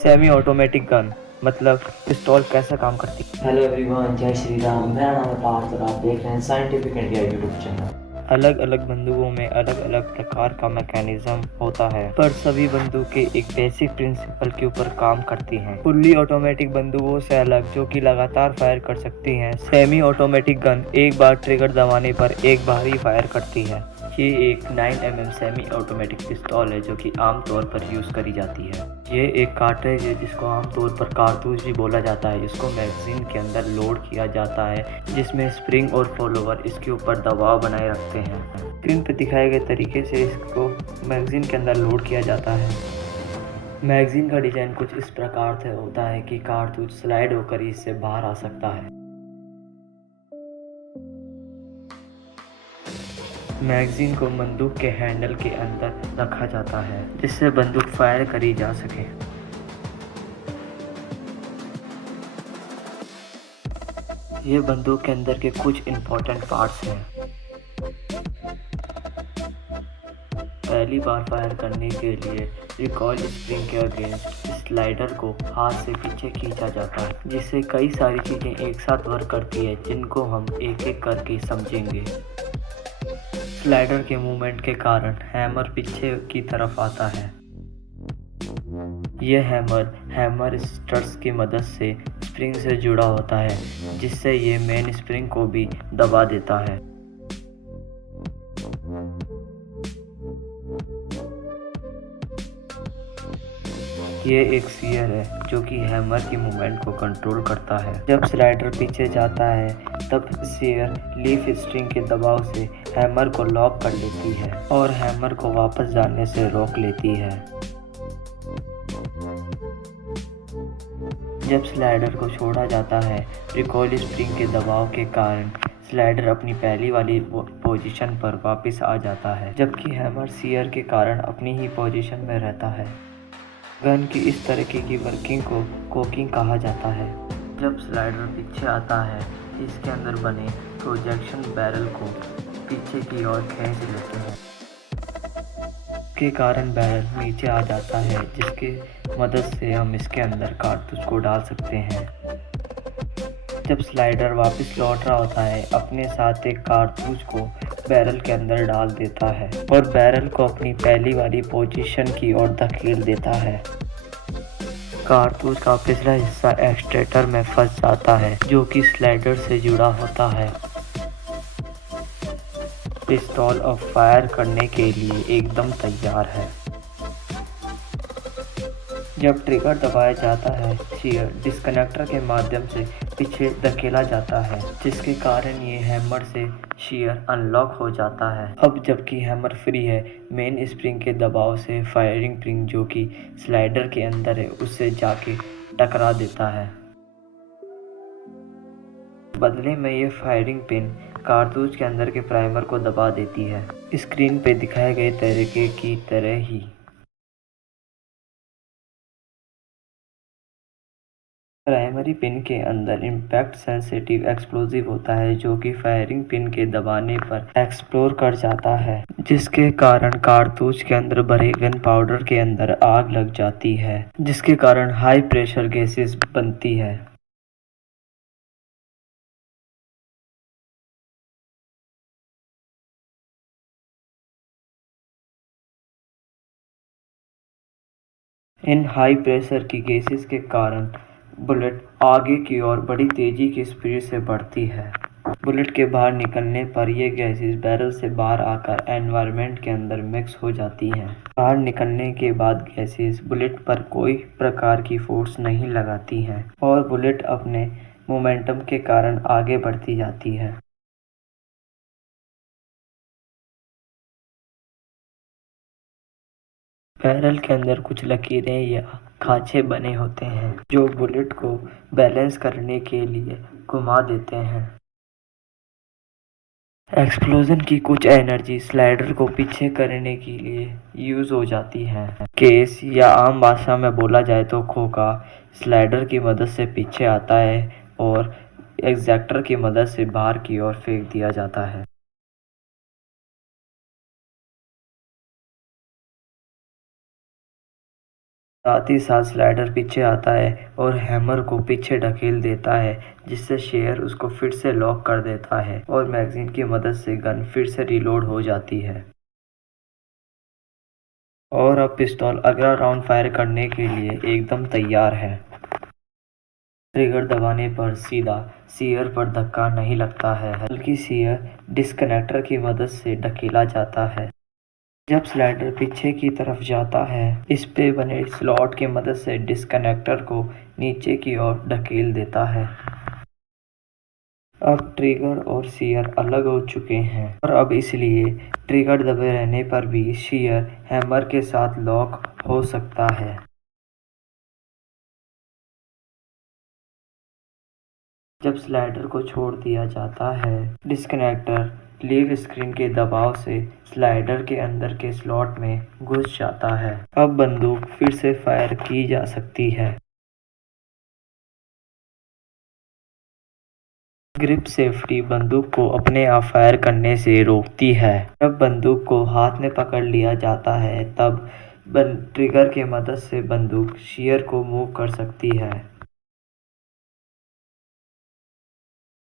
Semi automatic gun मतलब पिस्तौल कैसा काम करती है। हेलो एवरीवन, जय श्री राम। मेरा नाम है पार्थ और आप देख रहे हैं साइंटिफिक इंडिया यूट्यूब चैनल। अलग अलग बंदूकों में अलग अलग प्रकार का मैकेनिज्म होता है, पर सभी बंदूकें एक बेसिक प्रिंसिपल के ऊपर काम करती हैं। फुल्ली ऑटोमेटिक बंदूकों से अलग, जो कि लगातार फायर कर सकती हैं, सेमी ऑटोमेटिक गन एक बार ट्रिगर दबाने पर एक बार ही फायर करती है। ये एक 9mm सेमी ऑटोमेटिक पिस्तौल है जो कि आमतौर पर यूज़ करी जाती है। ये एक कार्ट्रिज है जिसको आमतौर पर कारतूस भी बोला जाता है, जिसको मैगजीन के अंदर लोड किया जाता है, जिसमें स्प्रिंग और फॉलोवर इसके ऊपर दबाव बनाए रखते हैं। स्क्रीन पर दिखाए गए तरीके से इसको मैगजीन के अंदर लोड किया जाता है। मैगजीन का डिज़ाइन कुछ इस प्रकार से होता है कि कारतूस स्लाइड होकर इससे बाहर आ सकता है। मैगजीन को बंदूक के हैंडल के अंदर रखा जाता है जिससे बंदूक फायर करी जा सके। ये बंदूक के अंदर के कुछ इम्पोर्टेंट पार्ट्स हैं। पहली बार फायर करने के लिए रिकॉइल स्प्रिंग के अगेंस्ट स्लाइडर को हाथ से पीछे खींचा जाता है, जिससे कई सारी चीज़ें एक साथ वर्क करती है, जिनको हम एक एक करके समझेंगे। स्लाइडर के मूवमेंट के कारण हैमर पीछे की तरफ आता है। यह हैमर स्टड्स की मदद से स्प्रिंग से जुड़ा होता है, जिससे ये मेन स्प्रिंग को भी दबा देता है। ये एक सीयर है जो कि हैमर की मूवमेंट को कंट्रोल करता है। जब स्लाइडर पीछे जाता है तब सीयर लीफ स्ट्रिंग के दबाव से हैमर को लॉक कर लेती है और हैमर को वापस जाने से रोक लेती है। जब स्लाइडर को छोड़ा जाता है, रिकॉइल स्प्रिंग के दबाव के कारण स्लाइडर अपनी पहली वाली पोजीशन पर वापस आ जाता है, जबकि हैमर सीयर के कारण अपनी ही पोजीशन में रहता है। गन की इस तरीके की वर्किंग को कोकिंग कहा जाता है। जब स्लाइडर पीछे आता है, इसके अंदर बने प्रोजेक्शन बैरल को पीछे की ओर खींच लेते हैं। के कारण बैरल नीचे आ जाता है, जिसके मदद से हम इसके अंदर कारतूस को डाल सकते हैं। जब स्लाइडर वापस लौट रहा होता है, अपने साथ एक कारतूस को बैरल के अंदर डाल देता है और बैरल को अपनी पहली वाली पोजीशन की ओर धकेल देता है। कारतूस का पिछला हिस्सा एक्सट्रेटर में फंस जाता है, जो कि स्लाइडर से जुड़ा होता है। पिस्तौल अब फायर करने के लिए एकदम तैयार है। जब ट्रिगर दबाया जाता है, शीयर डिस्कनेक्टर के माध्यम से पीछे धकेला जाता है, जिसके कारण ये हैमर से शीयर अनलॉक हो जाता है। अब जबकि हैमर फ्री है, मेन स्प्रिंग के दबाव से फायरिंग स्प्रिंग जो कि स्लाइडर के अंदर है उससे जाके टकरा देता है। बदले में ये फायरिंग पिन कारतूस के अंदर के प्राइमर को दबा देती है, स्क्रीन पे दिखाए गए तरीके की तरह ही। प्राइमरी पिन के अंदर इम्पैक्ट सेंसिटिव एक्सप्लोजिव होता है, जो कि फायरिंग पिन के दबाने पर एक्सप्लोर कर जाता है, जिसके कारण कारतूस के अंदर भरे गन पाउडर के अंदर आग लग जाती है, जिसके कारण हाई प्रेशर गैसेस बनती है। इन हाई प्रेशर की गैसेस के कारण बुलेट आगे की ओर बड़ी तेजी की स्पीड से बढ़ती है। बुलेट के बाहर निकलने पर ये गैसेस बैरल से बाहर आकर एनवायरनमेंट के अंदर मिक्स हो जाती हैं। बाहर निकलने के बाद गैसेस बुलेट पर कोई प्रकार की फोर्स नहीं लगाती हैं और बुलेट अपने मोमेंटम के कारण आगे बढ़ती जाती है। बैरल के अंदर कुछ लकीरें या खांचे बने होते हैं जो बुलेट को बैलेंस करने के लिए घुमा देते हैं। एक्सप्लोजन की कुछ एनर्जी स्लाइडर को पीछे करने के लिए यूज हो जाती है। केस या आम भाषा में बोला जाए तो खोखा स्लाइडर की मदद से पीछे आता है और एग्जैक्टर की मदद से बाहर की ओर फेंक दिया जाता है। साथ ही साथ स्लाइडर पीछे आता है और हैमर को पीछे ढकेल देता है, जिससे शेयर उसको फिर से लॉक कर देता है और मैगजीन की मदद से गन फिर से रिलोड हो जाती है। और अब पिस्तौल अगला राउंड फायर करने के लिए एकदम तैयार है। ट्रिगर दबाने पर सीधा सीयर पर धक्का नहीं लगता है, बल्कि सीयर डिस्कनेक्टर की मदद से ढकेला जाता है। जब स्लाइडर पीछे की तरफ जाता है, इस पे बने स्लॉट की मदद से डिस्कनेक्टर को नीचे की ओर ढकेल देता है। अब ट्रिगर और सीयर अलग हो चुके हैं और अब इसलिए ट्रिगर दबे रहने पर भी सीयर हैमर के साथ लॉक हो सकता है। जब स्लाइडर को छोड़ दिया जाता है, डिस्कनेक्टर लीव स्क्रीन के दबाव से स्लाइडर के अंदर के स्लॉट में घुस जाता है। अब बंदूक फिर से फायर की जा सकती है। ग्रिप सेफ्टी बंदूक को अपने आप फायर करने से रोकती है। जब बंदूक को हाथ में पकड़ लिया जाता है, तब ट्रिगर की मदद से बंदूक सीयर को मूव कर सकती है।